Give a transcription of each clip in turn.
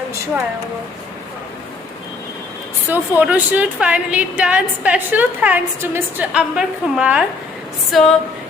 अंशु आया हुआ। So photo shoot finally done. Special thanks to Mr. Amber Kumar. So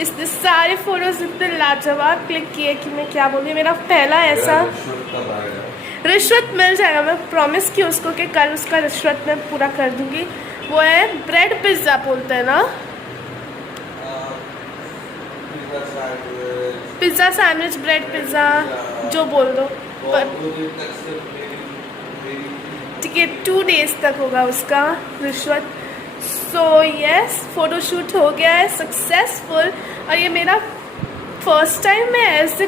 इसने सारे फोटोज इतने लाजवाब क्लिक किए कि मैं क्या बोलूँ। मेरा पहला ऐसा रिश्वत मिल जाएगा, मैं प्रॉमिस की उसको कि कल उसका रिश्वत मैं पूरा कर दूंगी। वो है ब्रेड पिज्ज़ा बोलते हैं ना, पिज़्ज़ा सैंडविच, ब्रेड पिज़्ज़ा जो बोल दो, पर ठीक है 2 डेज तक होगा उसका रिश्वत। सो यस, फोटोशूट हो गया है सक्सेसफुल। और ये मेरा फर्स्ट टाइम मैं ऐसे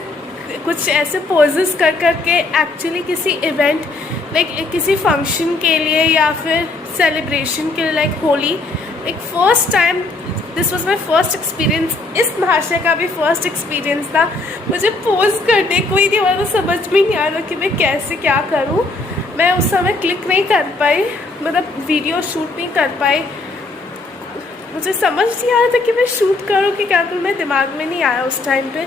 कुछ ऐसे पोजेस कर करके एक्चुअली किसी इवेंट लाइक किसी फंक्शन के लिए या फिर सेलिब्रेशन के लिए like holy, like first time this was my first experience. इस भाषा का भी फर्स्ट एक्सपीरियंस था। मुझे पोज करने कोई नहीं, मतलब समझ में नहीं आ रहा कि मैं कैसे क्या करूँ। मैं उस समय क्लिक नहीं कर पाई, मतलब वीडियो शूट नहीं कर पाई। मुझे समझ नहीं आ रहा था कि मैं शूट करूँ कि क्या करूँ, मेरे दिमाग में नहीं आया उस टाइम पे।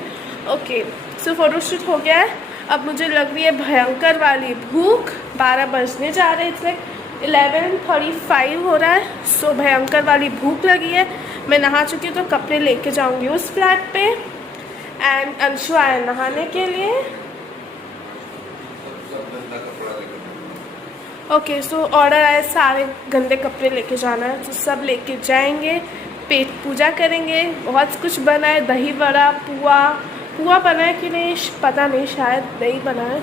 ओके, सो फोटोशूट हो गया है। अब मुझे लग रही है भयंकर वाली भूख। 12 बजने जा रहे थे, 11:35 हो रहा है। सो भयंकर वाली भूख लगी है। मैं नहा चुकी हूँ तो कपड़े लेके जाऊँगी उस फ्लैट पे। एंड अंशु आया नहाने के लिए। ओके, सो ऑर्डर आया सारे गंदे कपड़े लेके जाना है, तो सब लेके जाएंगे। पेट पूजा करेंगे। बहुत कुछ बना है, दही बड़ा, पुआ बना है कि नहीं पता नहीं, शायद दही बना है,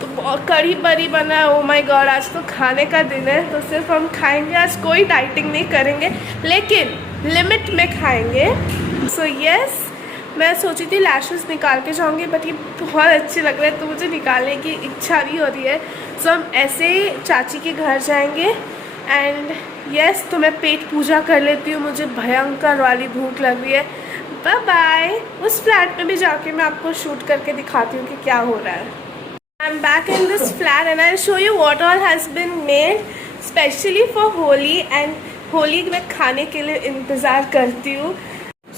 तो कढ़ी बड़ी बना है। ओ माय गॉड, आज तो खाने का दिन है, तो सिर्फ हम खाएंगे। आज कोई डाइटिंग नहीं करेंगे, लेकिन लिमिट में खाएंगे। सो यस, मैं सोची थी लैशेस निकाल के जाऊँगी, बट ये बहुत अच्छे लग रहे हैं तो मुझे निकालने की इच्छा नहीं हो रही है। सो हम ऐसे ही चाची के घर जाएंगे। एंड यस, तो मैं पेट पूजा कर लेती हूँ, मुझे भयंकर वाली भूख लग रही है। Bye bye. उस फ्लैट में भी जाके मैं आपको शूट करके दिखाती हूँ कि क्या हो रहा है। I am back in this flat and I show you what all has been made specially for Holi. And Holi में खाने के लिए इंतज़ार करती हूँ।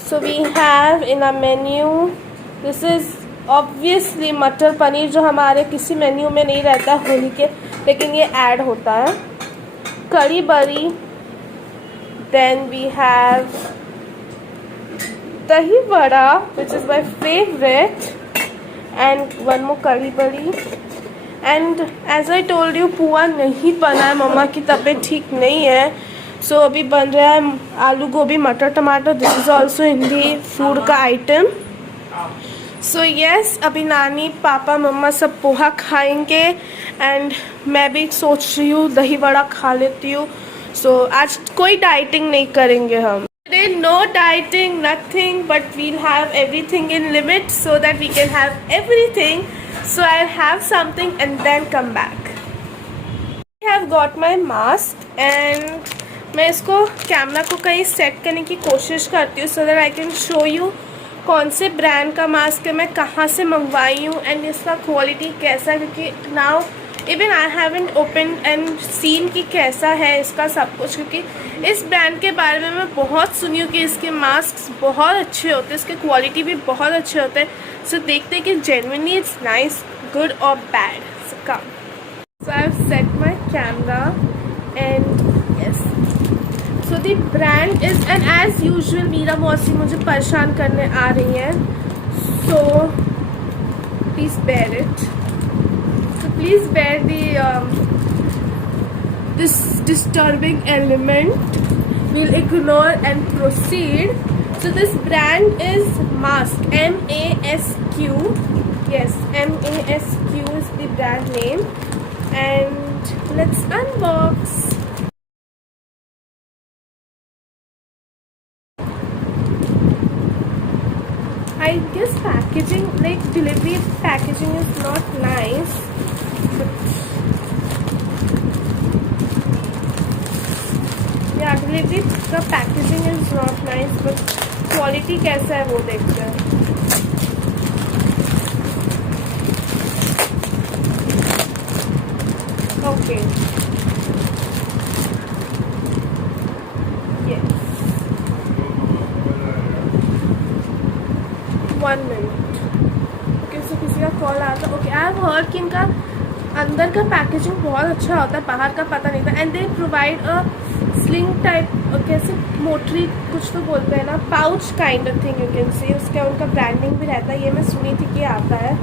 So we have in a menu, this is obviously matar paneer, जो हमारे किसी मेन्यू में नहीं रहता होली के, लेकिन ये ऐड होता है। Kadhi badi, then we have dahi vada, which is my favorite, and one more curry bari. And as I told you, पुआ नहीं बना है, मम्मा की तबीयत ठीक नहीं है। सो अभी बन रहा है आलू गोभी मटर टमाटर। This is also Hindi food का आइटम। सो यस, अभी नानी पापा मम्मा सब पोहा खाएंगे। एंड मैं भी सोच रही हूँ दही वड़ा खा लेती हूँ। सो आज कोई डाइटिंग नहीं करेंगे हम। Today no dieting, nothing, but we'll have everything in limit so that we can have everything. So I'll have something and then come back. I have got my mask and मैं इसको camera को कहीं set करने की कोशिश करती हूँ so that I can show you कौन से ब्रांड का मास्क है, मैं कहाँ से मंगवाई हूँ एंड इसका क्वालिटी कैसा है। क्योंकि now even I haven't open and seen कि कैसा है इसका सब कुछ, क्योंकि इस ब्रांड के बारे में मैं बहुत सुनी हूँ कि इसके मास्क बहुत अच्छे होते हैं, इसके क्वालिटी भी बहुत अच्छे होते हैं। सो देखते हैं कि जेन्युइनली इट्स नाइस, गुड और bad. So come. So I have set my camera and yes, so the brand is, and as usual Meera मौसी मुझे परेशान करने आ रही हैं, so please bear it. Please bear this disturbing element. We'll ignore and proceed. So this brand is Mask, MASQ. Yes, MASQ is the brand name. And let's unbox. I guess packaging, like delivery packaging, is not nice. या delivery का packaging is not nice, but quality कैसा है वो देखते हैं। Okay, yes, 1 minute। Okay, सो किसी का call आया था। ओके, आई हैव हर्ड कि इनका अंदर का पैकेजिंग बहुत अच्छा होता है, बाहर का पता नहीं था. And they provide a sling type, कैसे मोटरी कुछ तो बोलते हैं ना, pouch kind of thing, you can सी. उसका उनका ब्रांडिंग भी रहता है, ये मैं सुनी थी कि आता है.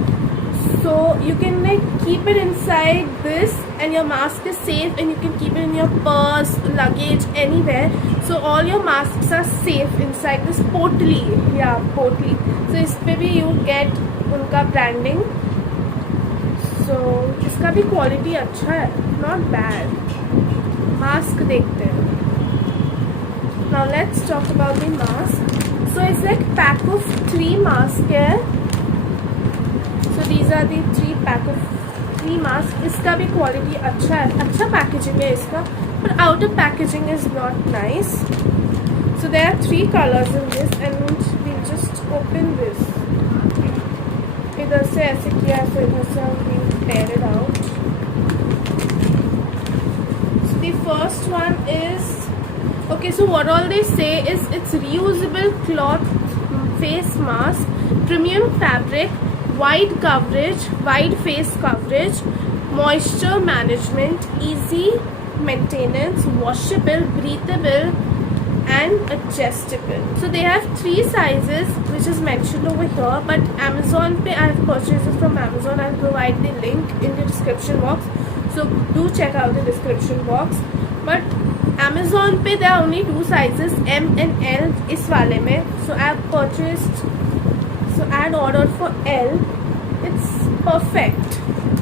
So you can like keep it inside this and your mask is safe, and you can keep it in your purse, luggage, anywhere. So all your masks are safe inside this Potli. Yeah, Potli. So इस पे भी you get उनका branding. So इसका भी quality अच्छा है, not bad. Mask देखते हैं. Now let's talk about the mask. So it's like pack of 3 masks here. So these are the 3 pack of 3 masks. इसका भी क्वालिटी अच्छा है, अच्छा पैकेजिंग है इसका, but outer packaging is not nice. So there are 3 colors in this, and we'll just open this. इधर से ऐसे किया, तो इधर से हम we'll tear it out. So the first one is, okay, so what all they say is it's reusable cloth face mask, premium fabric, wide coverage, wide face coverage, moisture management, easy maintenance, washable, breathable, and adjustable. So they have 3 sizes which is mentioned over here, but Amazon pe I have purchased it from Amazon. I'll provide the link in the description box, so do check out the description box. But Amazon पे there are only 2 sizes, M and L इस वाले में. So I have purchased, so I had ordered for L. It's perfect.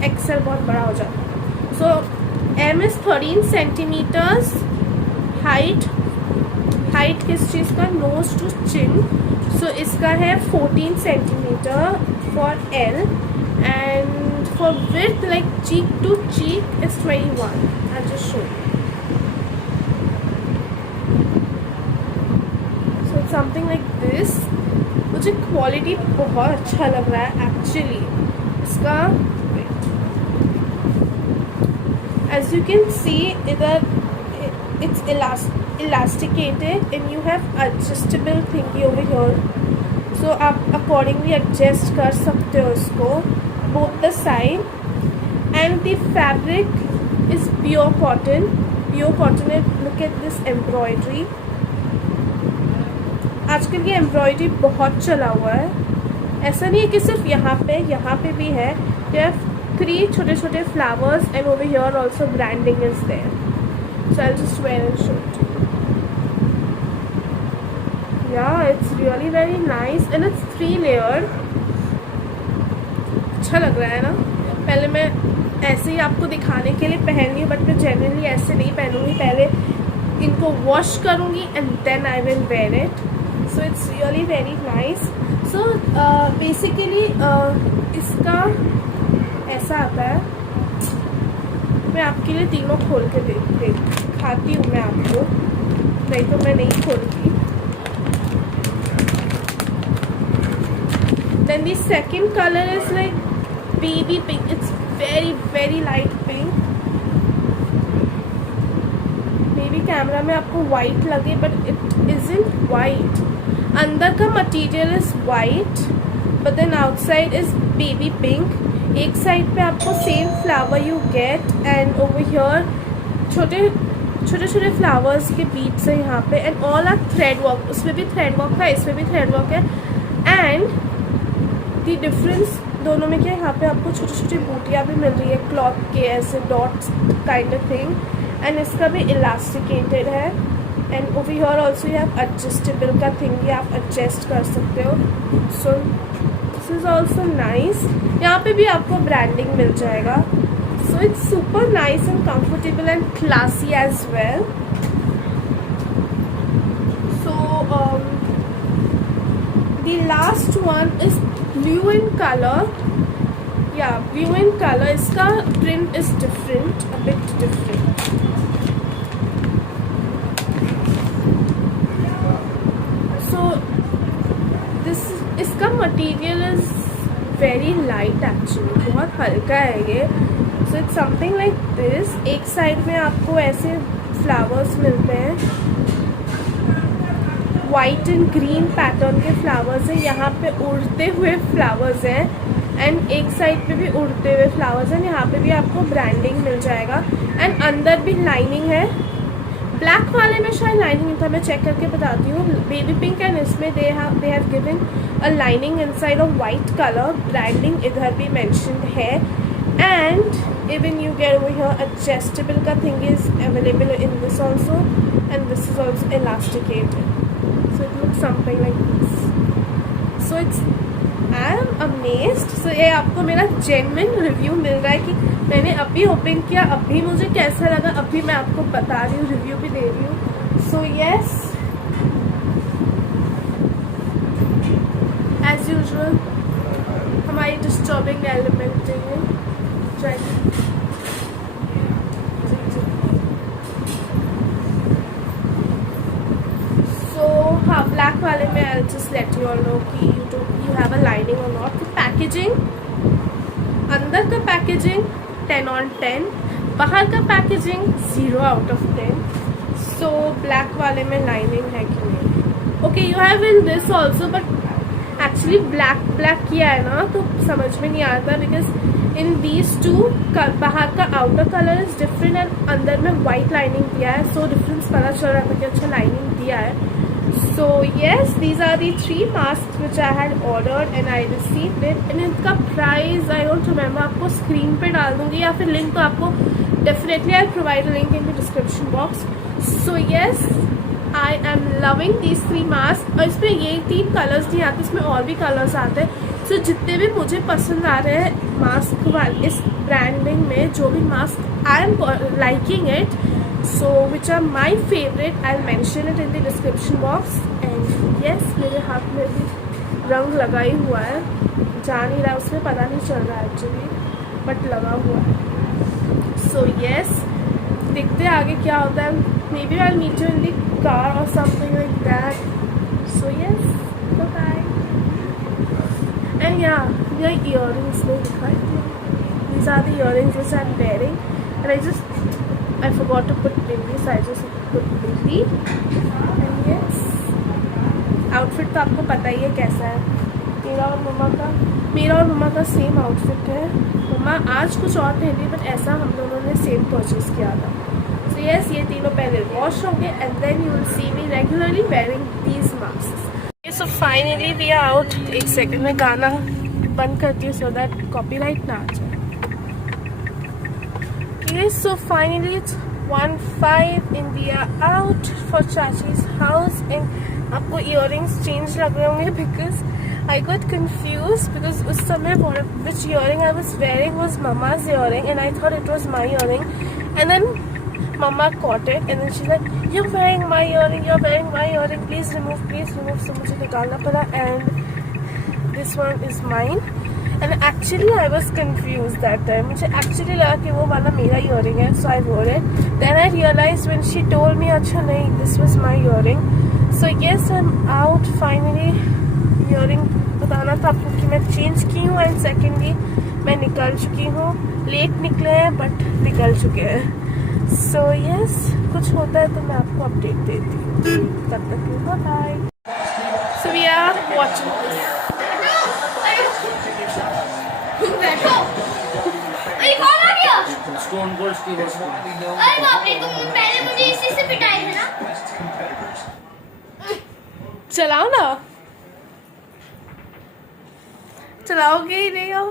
XL बहुत बड़ा हो जाता है. So M is 13 centimeters height. Height किस चीज़ का? Nose to chin. So इसका है 14 centimeter for L, and for width like cheek to cheek is 21. I'll just show you. Something like this. मुझे क्वालिटी बहुत अच्छा लग रहा है एक्चुअली इसका. एज यू कैन सी इधर it's elasticated and you have adjustable thingy over here. So आप accordingly adjust कर सकते हो इसको both the side. And the fabric is pure cotton. Pure cotton. Look at this embroidery. आजकल की embroidery बहुत चला हुआ है. ऐसा नहीं है कि सिर्फ यहाँ पे भी है. दे हैव 3 छोटे छोटे flowers, and over here also branding is there. So I just wear and show. Yeah it's really very nice, and it's 3 layered. अच्छा लग रहा है ना. पहले मैं ऐसे ही आपको दिखाने के लिए पहन रही हूँ, बट मैं जनरली ऐसे नहीं पहनूँगी. पहले इनको वॉश करूँगी and then I will wear it. So it's really very nice. So basically इसका ऐसा आता है. मैं आपके लिए तीनों खोल के दिखाती हूँ मैं आपको, नहीं तो मैं नहीं खोलती. Then the second color is like baby pink. It's very very light pink. Maybe camera में आपको white लगे, but it isn't white. अंदर का material is white, but then outside is baby pink. एक साइड पे आपको same flower you get, and over here छोटे छोटे फ्लावर्स के बीट्स है यहाँ पे, and all are thread work. उसमें भी थ्रेड वर्क है, इसमें भी थ्रेड वर्क है. एंड द डिफरेंस दोनों में क्या, यहाँ पे आपको छोटी छोटी बूटियाँ भी मिल रही है क्लॉथ के, ऐसे dots kind of thing. And इसका भी इलास्टिकेटेड है. And over here also you have adjustable का थिंग, आप एडजस्ट कर सकते हो. So this is also nice. यहाँ पे भी आपको ब्रांडिंग मिल जाएगा. So it's super nice and comfortable and classy as well. So the last one is blue in colour. या ब्लू इन कलर. इसका print is different, a bit different. इसका material is very light actually, बहुत हल्का है ये. So it's something like this. एक side में आपको ऐसे फ्लावर्स मिलते हैं, वाइट एंड ग्रीन पैटर्न के फ्लावर्स हैं. यहाँ पे उड़ते हुए फ्लावर्स हैं. एंड एक साइड पे भी उड़ते हुए फ्लावर्स हैं, यहाँ पे भी आपको ब्रांडिंग मिल जाएगा। एंड अंदर भी लाइनिंग है। ब्लैक वाले में शायद लाइनिंग नहीं था, मैं चेक करके बताती हूँ। बेबी पिंक एंड इसमें they have given a lining inside of white colour, branding इधर भी मेंशन्ड है। And even you get over here adjustable का thing is available in this also, and this is also elasticated, so it looks something like this. So it's I am amazed. सो ये आपको मेरा genuine review मिल रहा है कि मैंने अभी ओपन किया, अभी मुझे कैसा लगा, अभी मैं आपको बता रही हूँ, रिव्यू भी दे रही हूँ। सो यस, एज यूजुअल हमारी डिस्टर्बिंग एलिमेंट है। हाँ, ब्लैक वाले में I just let you all know कि यू हैव अ लाइनिंग और नॉट। पैकेजिंग, अंदर का पैकेजिंग 10 on 10, बाहर का packaging 0 out of 10। So black वाले में लाइनिंग है कि नहीं? Okay, you have in this also, but actually black किया है ना तो समझ में नहीं आता, बिकॉज इन दीज टू बाहर का outer colour is different and अंदर में वाइट लाइनिंग दिया है, सो डिफरेंस पता चल रहा था कि अच्छा लाइनिंग दिया है। So yes, these are the 3 masks which I had ordered and I received it, and इनका price I don't remember, आपको स्क्रीन पे डाल दूंगी या फिर लिंक तो आपको definitely I'll provide a link in the description box. So yes, I am loving these 3 masks। और इसमें ये 3 कलर्स नहीं आते, इसमें और भी कलर्स आते हैं। सो जितने भी मुझे पसंद आ रहे हैं मास्क वाले इस ब्रांडिंग में, जो भी mask I am liking it, so which are my favorite, I'll mention it in the description box। and yes, मेरे हाथ में भी रंग लगा ही हुआ है, जा नहीं रहा उसमें, पता नहीं चल रहा है एक्चुअली, बट लगा हुआ है। so yes, देखते हैं आगे क्या होता है। maybe I'll meet you in the car or something like that। so yes, bye bye। and yeah, the earrings में दिखाई, these are the earrings which I'm wearing, and I forgot to put Billy, so I just put Billy। and yes, outfit तो आपको पता ही है कैसा है, मेरा और मम्मा का सेम आउटफिट है। मम्मा आज कुछ और पहनी, बट ऐसा हम दोनों ने सेम परचेज किया था। सो यस, ये तीनों पहले वॉश होंगे and then you will see me regularly wearing these mask. So finally we are out. एक सेकंड में गाना बंद करती हूँ सो दैट कॉपीराइट ना आ जाए। Yes, so finally it's 1:05 and we are out for Chachi's house, and आपको earrings change लग रहे होंगे because I got confused because उस समय which earring I was wearing was Mama's earring and I thought it was my earring, and then Mama caught it and then she's like, you're wearing my earring, please remove। so मुझे निकालना पड़ा and this one is mine। and actually I was confused that time, मुझे actually लगा कि वो वाला मेरा earring है, so I wore it। then I realized when she told me अच्छा नहीं, this was my earring। so yes, I'm out finally। earring बताना था आपको कि मैं चेंज की हूँ, एंड सेकेंडली मैं निकल चुकी हूँ। लेट निकले हैं बट निकल चुके हैं। so yes, कुछ होता है तो मैं आपको अपडेट देती हूँ, तब तक bye bye. so we are watching this। Stone cold की वस्तु। अरे बाप रे, तुम पहले मुझे इसी से पिटाई है ना। चलाओ ना, चलाओगे ही नहीं हो,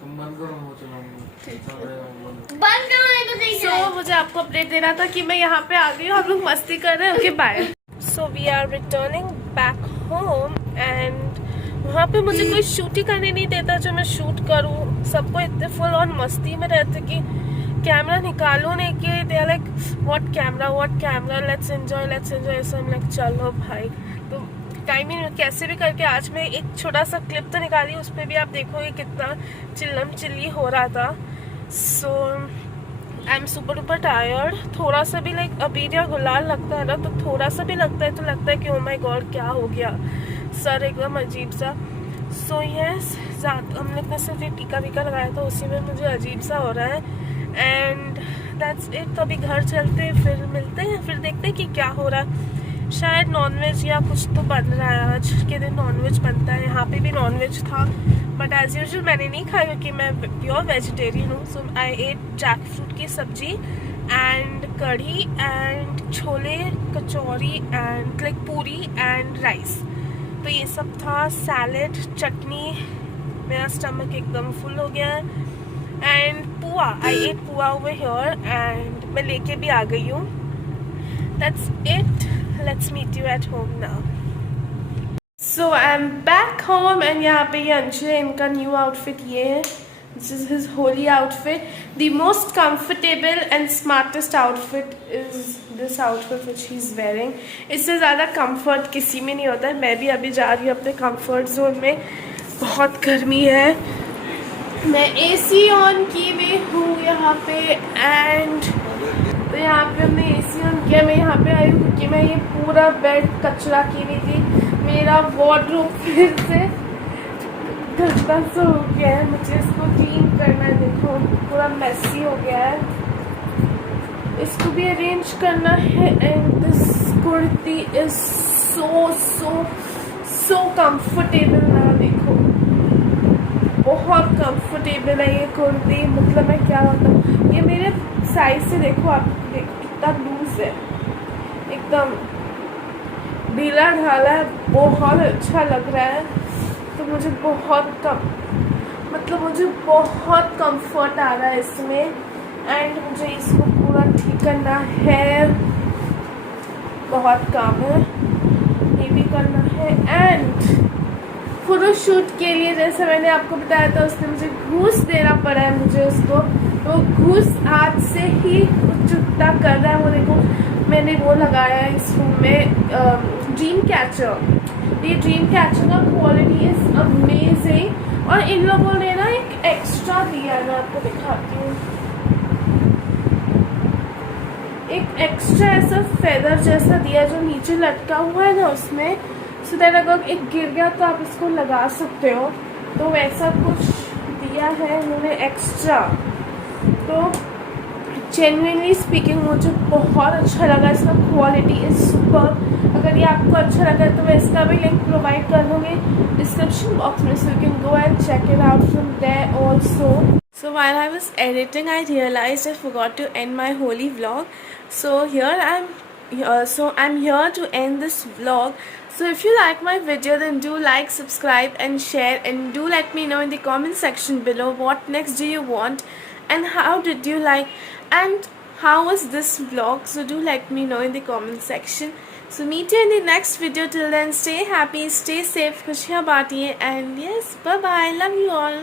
तुम बंद करो, मैं चलाऊंगा। बंद करो नहीं तो नहीं चलेगा। मुझे आपको अपडेट देना था कि मैं यहाँ पे आ गई हूँ, हम लोग मस्ती कर रहे हैं। Okay bye. So we are returning back home and वहाँ पे मुझे कोई शूट ही करने नहीं देता जो मैं शूट करूँ। सबको इतने फुल ऑन मस्ती में रहते कि कैमरा निकालो नहीं कि they are like what camera, let's enjoy. ऐसा लाइक चलो भाई। तो टाइमिंग कैसे भी करके आज मैं एक छोटा सा क्लिप तो निकाली, उस पर भी आप देखोगे कितना चिल्लम चिल्ली हो रहा था। So I am super duper tired. थोड़ा सा भी लाइक अबीर या गुलाल लगता है ना, तो थोड़ा सा भी लगता है कि ओ माय गॉड क्या हो गया, सर एकदम अजीब सा। सो यस, हम लोग ने सिर्फ एक टीका वीका लगाया था, उसी में मुझे अजीब सा हो रहा है एंड दैट्स इट। तो अभी घर चलते फिर मिलते हैं, फिर देखते हैं कि क्या हो रहा है। शायद नॉनवेज या कुछ तो बन रहा है, आज के दिन नॉनवेज बनता है। यहाँ पे भी नॉनवेज था बट एज यूजुअल मैंने नहीं खाया क्योंकि मैं प्योर वेजिटेरियन हूँ. सो आई एट जैक फ्रूट की सब्जी and kadhi and chole kachori and like पूरी एंड राइस. तो ये सब था, सैलेड, चटनी. मेरा स्टमक एकदम फुल हो गया है. And pua, I ate pua over here and मैं लेके भी आ गई हूँ. That's it. Let's meet you at home now. So I am back home and यहाँ पे ये अंशु है, इनका न्यू आउटफिट ये है. This is his Holi outfit. The most comfortable and smartest outfit is this outfit which he is wearing. इससे ज़्यादा comfort किसी में नहीं होता है. मैं भी अभी जा रही हूँ अपने कंफर्ट जोन में. बहुत गर्मी है. मैं एसी ऑन की हुई हूँ यहाँ पे एंड तो यहाँ पे हमने एसी ऑन किया. मैं यहाँ पे आई हूँ क्योंकि मैं ये पूरा बेड कचरा की हुई थी. मेरा वार्डरोब फिर से गंदा सा हो गया है. मुझे इसको क्लीन करना है. देखो पूरा मेसी हो गया है. इसको भी अरेंज करना है. And this kurti is so so so comfortable ना. देखो बहुत कंफर्टेबल है ये कुर्ती. मतलब मैं क्या बताऊँ, ये मेरे साइज से देखो, आप देखो इतना लूज है, एकदम ढीला ढाला है. बहुत अच्छा लग रहा है. तो मुझे मुझे बहुत कंफर्ट आ रहा है इसमें. एंड मुझे इसको पूरा ठीक करना है. बहुत काम है, ये भी करना है. एंड फोटोशूट के लिए जैसे मैंने आपको बताया था, उसने मुझे घूस देना पड़ा है. मुझे उसको तो घूस आज से ही चुटता कर रहा है. वो देखो मैंने वो लगाया है इस रूम में, ड्रीम कैचर. ये ड्रीम कैचर का क्वालिटी इज अमेजिंग. और इन लोगों ने ना एक एक्स्ट्रा दिया है, मैं आपको दिखाती हूँ. एक एक्स्ट्रा ऐसा फेदर जैसा दिया जो नीचे लटका हुआ है ना उसमें. सो दैट अगर एक गिर गया तो आप इसको लगा सकते हो. तो वैसा कुछ दिया है उन्होंने एक्स्ट्रा. तो जेन्युइनली स्पीकिंग मुझे बहुत अच्छा लगा. इसका क्वालिटी इज सुपर. अगर ये आपको अच्छा लगा तो मैं इसका भी लिंक प्रोवाइड कर दूँगी डिस्क्रिप्शन बॉक्स में, so you can go and check it out from there also. So while I was editing, I realized I forgot to end my holy vlog. So I'm here to end this vlog. So if you like my video, then do like, subscribe and share, and do let me know in the comment section below what next do you want and how did you like and how was this vlog. So do let me know in the comment section. So meet you in the next video. Till then, stay happy, stay safe, खुशियाँ बांटिए, and yes, bye bye, love you all.